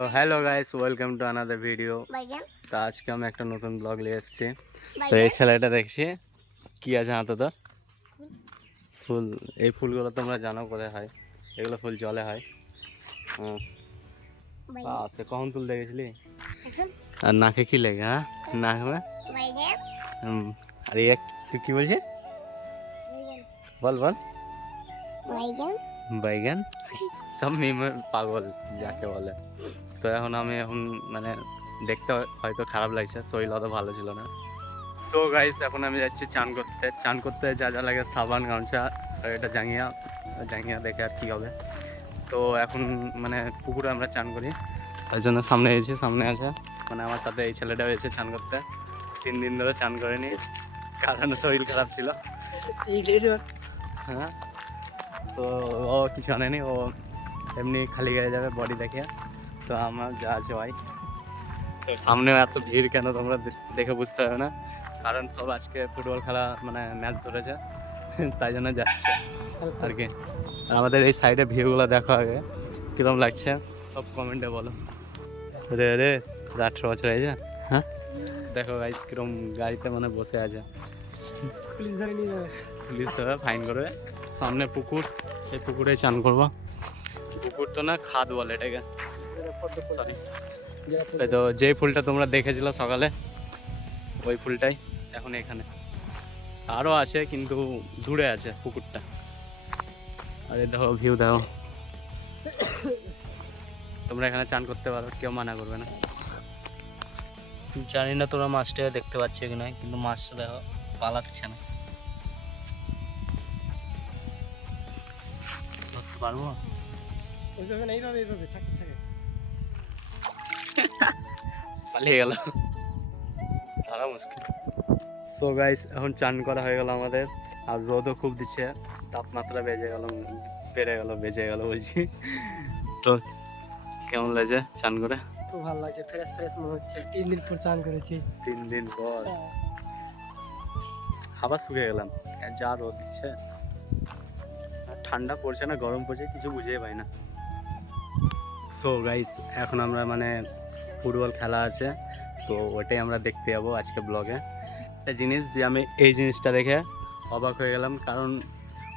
তো hello guys, welcome to another video. তো আজকে আমি একটা নতুন ব্লগ নিয়ে এসেছি। তো এই ছেলেটা দেখছি কি আছে হাতে, তো ফুল। এই ফুলগুলো তোমরা জানো কোথায় হয়? এগুলো ফুল জলে হয়। সে কখন তুলতে গেছিলি? আর নাকে কি লেগে? হ্যাঁ, নাক में আর এক তুই কি বলছিস? বল বল। বাইগান। সব মিমের পাগল যাকে বলে। তো এখন মানে দেখতে হয়তো খারাপ লাগছে, শরীর অত ভালো ছিল না। সো গাইস, এখন আমি যাচ্ছি চান করতে যা যা লাগে সাবান, গামছা আর এটা জাঙ্গিয়া জাঙ্গিয়া দেখে আর কি হবে। তো এখন মানে পুকুরে আমরা চান করি, তার জন্য সামনে এসেছি। সামনে আছে মানে আমার সাথে এই ছেলেটাও এসে চান করতে। 3 দিন ধরে চান করেনি, কারণ শরীর খারাপ ছিল। হ্যাঁ, তো ও কিছু আনেনি, ও এমনি খালি গায়ে যাবে বডি দেখে। তো আমার যা আছে ভাই, তো সামনে এত ভিড় কেন তোমরা দেখে বুঝতে পারবে না, কারণ সব আজকে ফুটবল খেলা মানে ম্যাচ ধরেছে, তাই জন্য যাচ্ছে আর কি। আর আমাদের এই সাইডে ভিউগুলো দেখো আগে কিরকম লাগছে, সব কমেন্টে বলো। রে রে 18 বছর হয়েছে। হ্যাঁ, দেখো গাইস কিরকম গাড়িতে মানে বসে আছে। পুলিশ ধরে নিয়ে যাবে, পুলিশ ধরে ফাইন করবে। সামনে পুকুর, এই পুকুরে চান করবো। পুকুর তো না, খাদ বলে এটাকে, সরি। তো যে ফুলটা তোমরা দেখেছিলে সকালে, ওই ফুলটাই এখন এখানে। আরও আছে কিন্তু দূরে আছে পুকুরটা। আরে দেখো ভিউ দেখো, তোমরা এখানে চান করতে পারো, কেউ মানা করবে না। জানি না তোমরা মাছটাকে দেখতে পাচ্ছ কি না, কিন্তু মাছটা দেখো পালাচ্ছে না। ধরতে পারবো? ওইভাবে না, এইভাবে এইভাবে ছাকে ছাকে পালিয়ে গেল, ধরা মুশকিল। সো গাইস, এখন চান করা হয়ে গেল আমাদের, আর রোদও খুব দিচ্ছে, তাপমাত্রা বেজে গেল বলছি। তো কেমন লাগছে চান করে? খুব ভালো লাগছে, ফ্রেশ ফ্রেশ মনে হচ্ছে। 3 দিন পর চান করেছি। 3 দিন পর খাবার শুকিয়ে গেলাম, যা রোদ দিচ্ছে। ঠান্ডা পড়ছে না গরম পড়ছে কিছু বুঝেই পাই না। সো গাইস, এখন আমরা মানে ফুটবল খেলা আছে, তো ওটাই আমরা দেখতে যাবো আজকে ব্লগে। একটা জিনিস যে আমি এই জিনিসটা দেখে অবাক হয়ে গেলাম, কারণ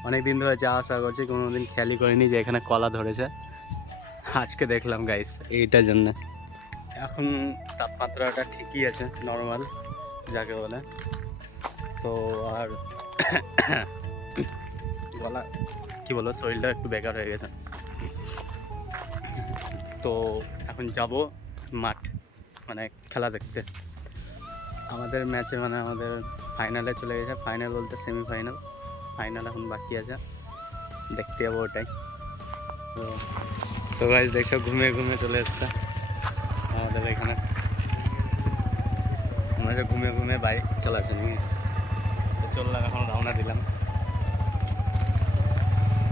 অনেক দিন ধরে যা আশা করছি কোনোদিন খেয়ালই করিনি যে এখানে কলা ধরেছে। আজকে দেখলাম গাইস এইটার জন্য। এখন তাপমাত্রাটা ঠিকই আছে, নর্মাল যাকে বলে। তো আর গলা কি বলো, শরীরটা একটু বেকার হয়ে গেছে। তো এখন যাব মাঠ মানে খেলা দেখতে। আমাদের ম্যাচে মানে আমাদের ফাইনালে চলে গেছে, ফাইনাল বলতে সেমিফাইনাল, ফাইনাল এখন বাকি আছে, দেখতে যাবো ওটাই। তো সবাই দেখছো ঘুমিয়ে ঘুমিয়ে চলে এসছে আমাদের এখানে, আমরা যে ঘুমিয়ে ঘুমিয়ে বাইক চালাচ্ছে নাকি। তো চললাম, এখন রওনা দিলাম।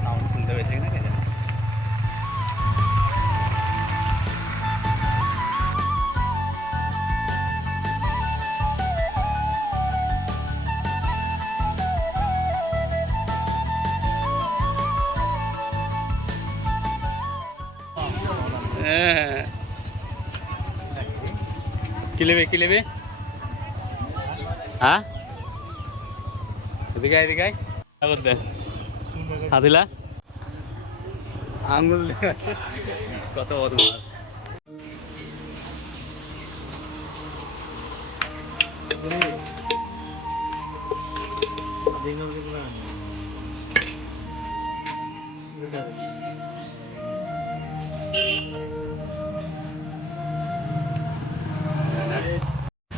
সাউন্ড শুনতে পেয়েছি না কে জানে। হ্যাঁ, কি নেবে হ্যাঁ, এদিকে এদিকে করতে হাতিলা আঙ্গুল দেখাচ্ছে, কত বদমাস।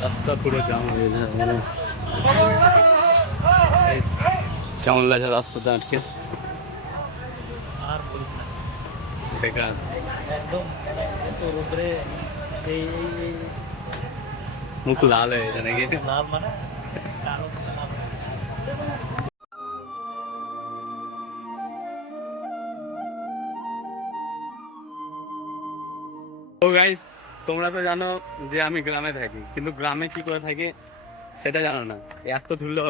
রাস্তা পুরো জাম হয়ে যায়, কেমন লাগছে রাস্তাতে আটকে? আর বলিস না, বেকার। একদম এত রোদরে এই এই এই মুখ লাল হয়ে যায় নাকি? লাল মানে কালো থেকে লাল হয়ে গেছে। তো গাইস, তোমরা তো জানো যে আমি গ্রামে থাকি, কিন্তু গ্রামে কি করে থাকি সেটা জানো না। এত ধুলো,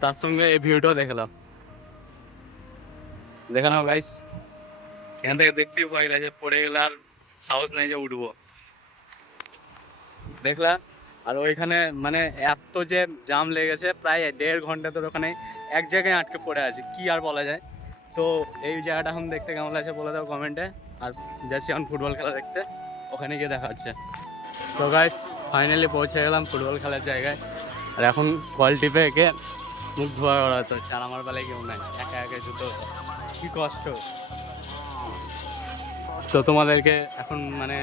তার সঙ্গে এই ভিউটাও দেখলাম, দেখে নাও গাইস। এখান থেকে দেখতেই ভয় লাগে, পড়ে গেলে আর সাহস নেই যে উঠবো, দেখলা। আর ওইখানে মানে এত যে জাম লেগেছে, প্রায় 1.5 ঘন্টা তোর ওখানে এক জায়গায় আটকে পড়ে আছে, কি আর বলা যায়। তো এই জায়গাটা এখন দেখতে কেমন লাগছে বলে দাও কমেন্টে। আর যাচ্ছি এখন ফুটবল খেলা দেখতে, ওখানে গিয়ে দেখা হচ্ছে। তো গাইস ফাইনালি পৌঁছে গেলাম ফুটবল খেলার জায়গায়। আর এখন কল টিপে একে মুখ ধোয়া করাতে হচ্ছে, আর আমার বেলায় কেউ নাই, একা একা জুতো, কি কষ্ট। তো তোমাদেরকে এখন মানে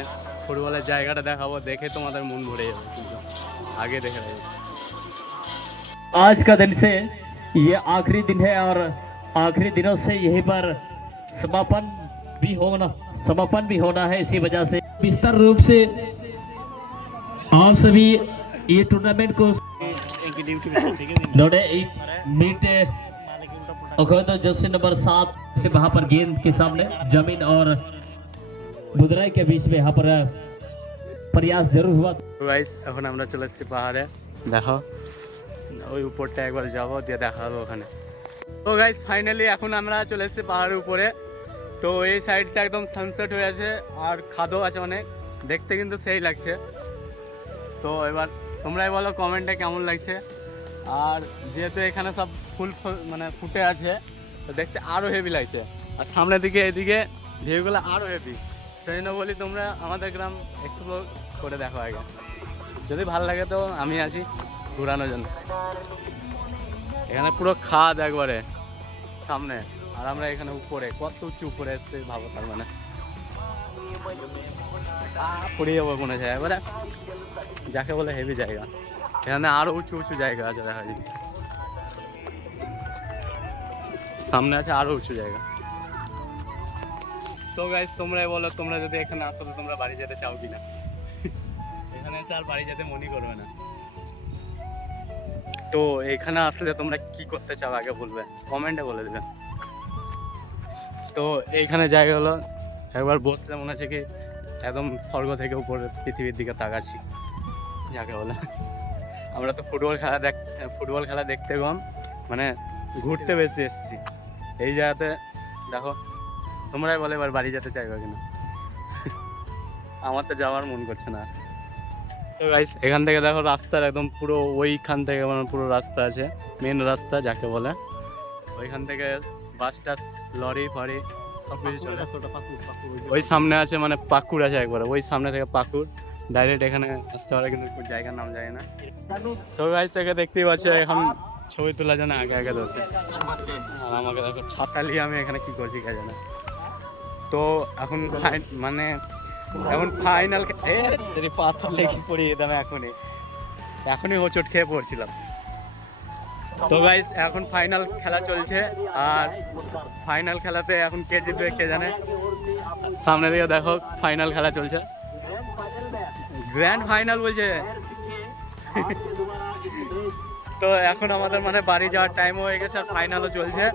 ফুটবলের জায়গাটা দেখাবো, দেখে তোমাদের মন ভরে যাবে, কিন্তু आगे देख रहे हो। आज का दिन से ये आखिरी दिन है और आखिरी दिनों से यहीं पर समापन भी होना है। इसी वजह से विस्तार रूप से आप सभी ये टूर्नामेंट को मीट जर्सी नंबर 7 से वहां पर गेंद के सामने जमीन और बुदराई के बीच में यहाँ पर प्रयास जरूर हुआ। গাইস এখন আমরা চলে এসেছি পাহাড়ে, দেখো ওই উপরটা একবার যাবো, দিয়ে দেখা হবে ওখানে। তো গাইস ফাইনালি এখন আমরা চলে এসেছি পাহাড়ের উপরে। তো এই সাইডটা একদম সানসেট হয়ে আছে আর খাদও আছে অনেক, দেখতে কিন্তু সেই লাগছে। তো এবার তোমরাই বলো কমেন্টে কেমন লাগছে। আর যেহেতু এখানে সব ফুল মানে ফুটে আছে, তো দেখতে আরও হেভি লাগছে। আর সামনের দিকে এদিকে ভিউগুলো আরও হেভি, সেই জন্য বলি তোমরা আমাদের গ্রাম এক্সপ্লোর করে দেখো আগে, যদি ভালো লাগে তো আমি আছি ঘোরানোর জন্য। এখানে পুরো খাদ একবারে সামনে, আর আমরা এখানে উপরে, কত উঁচু উপরে এসছে ভাবো, তার মানে পড়ে যাবো মনে হয় এবারে, যাকে বলে হেভি জায়গা। এখানে আরো উঁচু উঁচু জায়গা আছে, দেখা যায় সামনে আছে আরো উঁচু জায়গা। সো গাইস তোমরাই বলো, তোমরা যদি এখানে আসো তো তোমরা বাড়ি যেতে চাও কিনা? এখানে এসে আর বাড়ি যেতে মনই করবে না। তো এখানে আসলে তোমরা কি করতে চাও আগে বলবে, কমেন্টে বলে দেবে। তো এইখানে জায়গা হলো একবার বসলে মনে হচ্ছে কি একদম স্বর্গ থেকে উপরে পৃথিবীর দিকে তাকাচ্ছি, যাকে বলে। আমরা তো ফুটবল খেলা দেখতে কম, মানে ঘুরতে বেশি এসেছি এই জায়গাতে। দেখো তোমরাই বলে এবার বাড়ি যেতে চাইবে কিনা? আমার তো যাওয়ার মন করছে না। সো গাইস এখান থেকে দেখো রাস্তার একদম পুরো ওইখান থেকে মানে পুরো রাস্তা আছে, মেন রাস্তা যাকে বলে। ওইখান থেকে বাস টাস লরি ফরি সব কিছু চলে। ওই সামনে আছে মানে পাকুড় আছে একবারে, ওই সামনে থেকে পাকুড় ডাইরেক্ট এখানে আসতে পারে, কিন্তু জায়গার নাম যায় না। সো গাইস একে দেখতেই পাচ্ছ এখন ছবি তোলা জানে আগে আগে ধরছে, আর আমাকে দেখো ছাতা নিয়ে আমি এখানে কি করছি কে জানে। তো এখন মানে এখন ফাইনাল পাথর লেগে পড়ি একদম, এখনই হোঁচট খেয়ে পড়ছিলাম। তো গাইস এখন ফাইনাল খেলা চলছে, আর ফাইনাল খেলাতে এখন কে জিতবে কে জানে। সামনে দিকে দেখো ফাইনাল খেলা চলছে, গ্র্যান্ড ফাইনাল বলছে। তো এখন আমাদের মানে বাড়ি যাওয়ার টাইম হয়ে গেছে, আর ফাইনালও চলছে।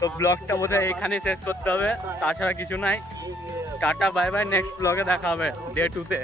তো ব্লগটা বোধহয় এখানেই শেষ করতে হবে, তাছাড়া কিছু নাই। টাটা বাই বাই, নেক্সট ব্লগে দেখা হবে ডে 2 তে।